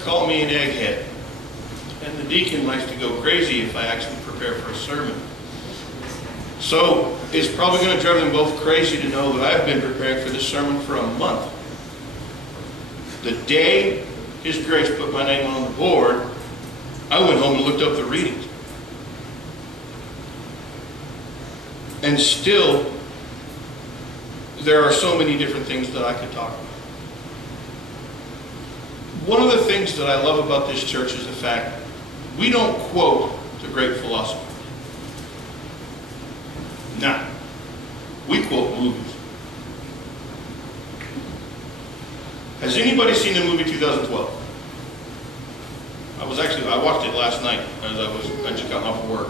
to call me an egghead. And the deacon likes to go crazy if I actually prepare for a sermon. So it's probably going to drive them both crazy to know that I've been preparing for this sermon for a month. The day His Grace put my name on the board, I went home and looked up the readings. And still, there are so many different things that I could talk about. One of the things that I love about this church is the fact we don't quote the great philosophers. No. We quote movies. Has anybody seen the movie 2012? I watched it last night as I just got off of work.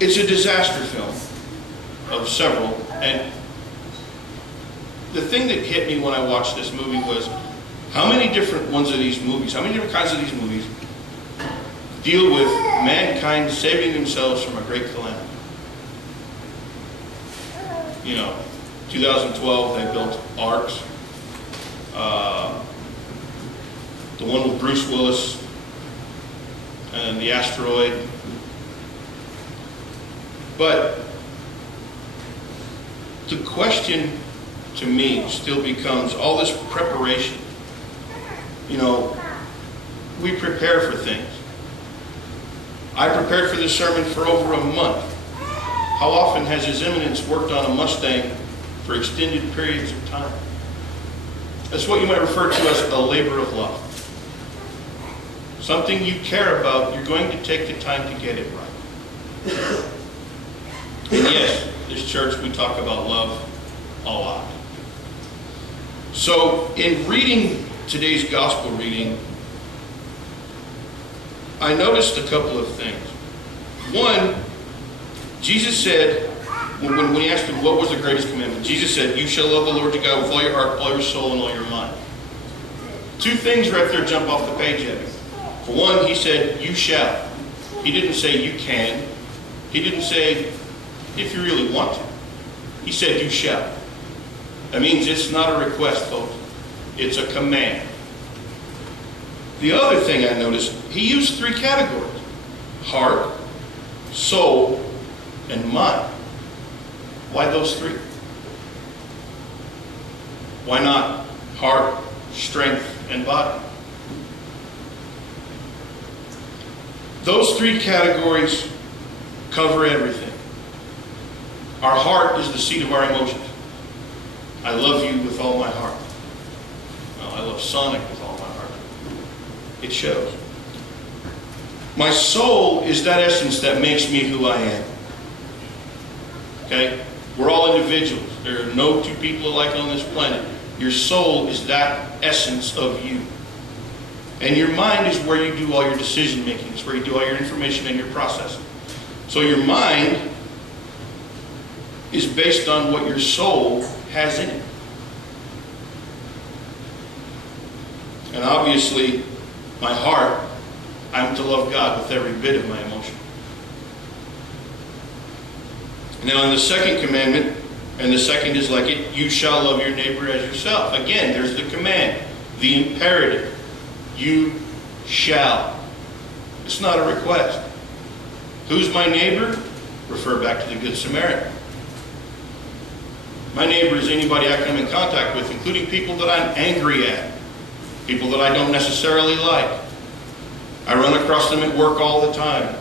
It's a disaster film of several, and the thing that hit me when I watched this movie was how many different ones of these movies, how many different kinds of these movies deal with mankind saving themselves from a great calamity. You know, 2012 they built arks. The one with Bruce Willis and the asteroid. But the question to me still becomes all this preparation. You know, we prepare for things. I prepared for this sermon for over a month. How often has His Eminence worked on a Mustang for extended periods of time? That's what you might refer to as a labor of love. Something you care about, you're going to take the time to get it right. And yes, this church, we talk about love a lot. So, in reading today's gospel reading, I noticed a couple of things. One, Jesus said, when he asked him what was the greatest commandment, Jesus said, "You shall love the Lord your God with all your heart, all your soul, and all your mind." Two things right there jump off the page at me. For one, He said, "You shall." He didn't say you can. He didn't say if you really want to. He said you shall. That means it's not a request, folks. It's a command. The other thing I noticed, He used three categories: heart, soul, and mind. Why those three? Why not heart, strength, and body? Those three categories cover everything. Our heart is the seat of our emotions. I love you with all my heart. Well, I love Sonic with all my heart. It shows. My soul is that essence that makes me who I am. Okay? We're all individuals. There are no two people alike on this planet. Your soul is that essence of you. And your mind is where you do all your decision making. It's where you do all your information and your processing. So your mind is based on what your soul has in it. And obviously, my heart, I'm to love God with every bit of my emotion. Now in the second commandment, and the second is like it, you shall love your neighbor as yourself. Again, there's the command, the imperative. You shall. It's not a request. Who's my neighbor? Refer back to the Good Samaritan. My neighbor is anybody I come in contact with, including people that I'm angry at, people that I don't necessarily like. I run across them at work all the time.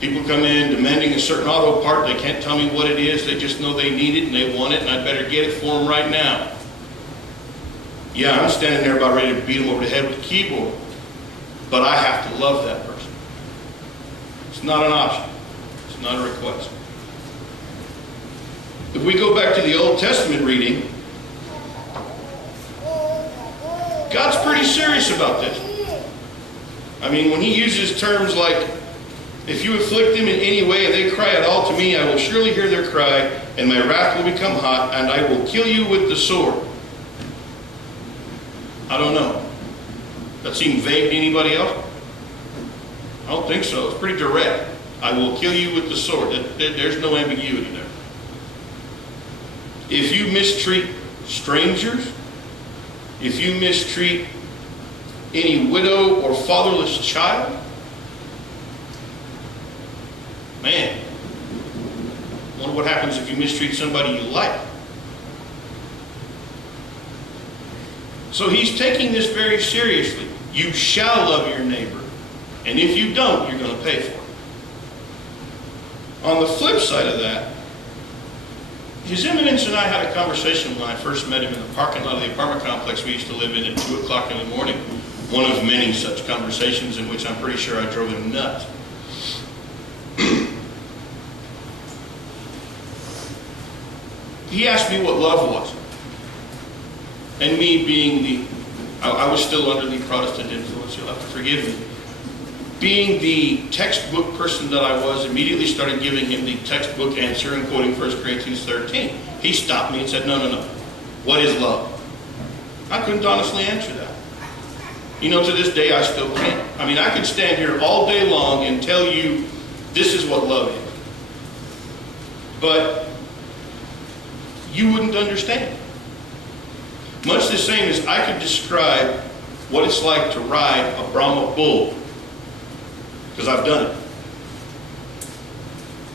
People come in demanding a certain auto part. They can't tell me what it is. They just know they need it and they want it, and I'd better get it for them right now. Yeah, I'm standing there about ready to beat them over the head with the keyboard. But I have to love that person. It's not an option. It's not a request. If we go back to the Old Testament reading, God's pretty serious about this. I mean, when He uses terms like, if you afflict them in any way and they cry at all to me, I will surely hear their cry, and my wrath will become hot, and I will kill you with the sword. I don't know. That seem vague to anybody else? I don't think so. It's pretty direct. I will kill you with the sword. There's no ambiguity there. If you mistreat strangers, if you mistreat any widow or fatherless child. Man, I wonder what happens if you mistreat somebody you like. So he's taking this very seriously. You shall love your neighbor. And if you don't, you're going to pay for it. On the flip side of that, His Eminence and I had a conversation when I first met him in the parking lot of the apartment complex we used to live in at 2 o'clock in the morning. One of many such conversations in which I'm pretty sure I drove him nuts. He asked me what love was. And me being I was still under the Protestant influence, you'll have to forgive me. Being the textbook person that I was, immediately started giving him the textbook answer and quoting 1 Corinthians 13. He stopped me and said, no. What is love? I couldn't honestly answer that. You know, to this day, I still can't. I mean, I could stand here all day long and tell you this is what love is. But you wouldn't understand. Much the same as I could describe what it's like to ride a Brahma bull, because I've done it.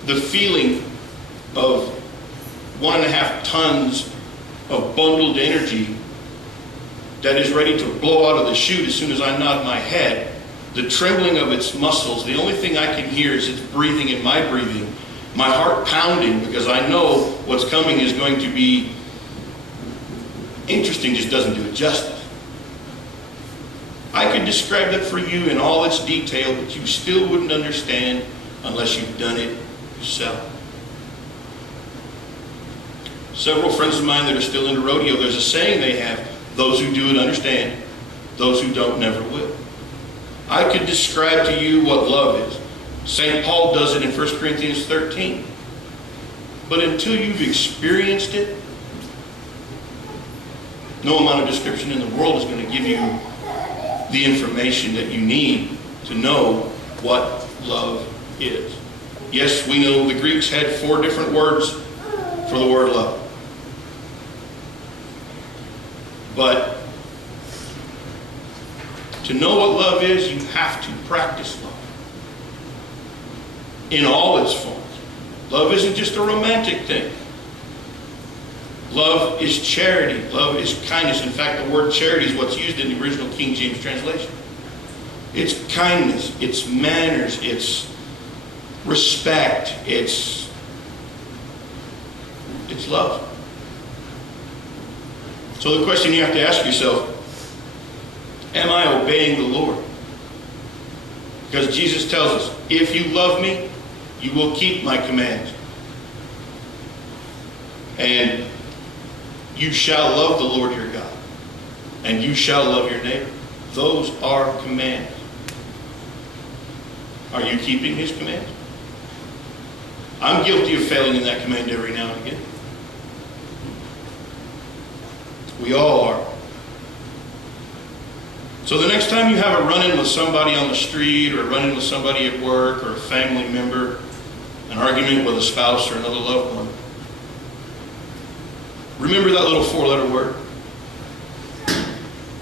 The feeling of 1.5 tons of bundled energy that is ready to blow out of the chute as soon as I nod my head, the trembling of its muscles, the only thing I can hear is its breathing and my breathing, my heart pounding, because I know what's coming is going to be interesting, just doesn't do it justice. I could describe that for you in all its detail, but you still wouldn't understand unless you've done it yourself. Several friends of mine that are still into rodeo, there's a saying they have, those who do it understand, those who don't never will. I could describe to you what love is. St. Paul does it in 1 Corinthians 13. But until you've experienced it, no amount of description in the world is going to give you the information that you need to know what love is. Yes, we know the Greeks had 4 different words for the word love. But to know what love is, you have to practice love in all its forms. Love isn't just a romantic thing. Love is charity. Love is kindness. In fact, the word charity is what's used in the original King James translation. It's kindness. It's manners. It's respect. It's love. So the question you have to ask yourself, am I obeying the Lord? Because Jesus tells us, if you love me, you will keep my commands. And you shall love the Lord your God. And you shall love your neighbor. Those are commands. Are you keeping his commands? I'm guilty of failing in that command every now and again. We all are. So the next time you have a run-in with somebody on the street, or a run-in with somebody at work, or a family member, an argument with a spouse or another loved one, remember that little 4-letter word.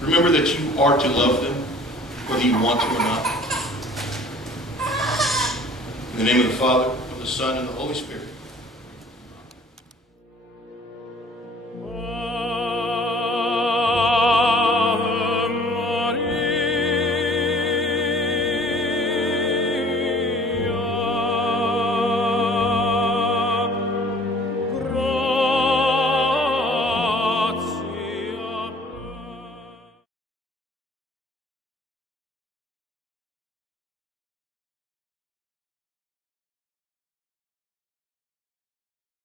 Remember that you are to love them, whether you want to or not. In the name of the Father, of the Son, and the Holy Spirit.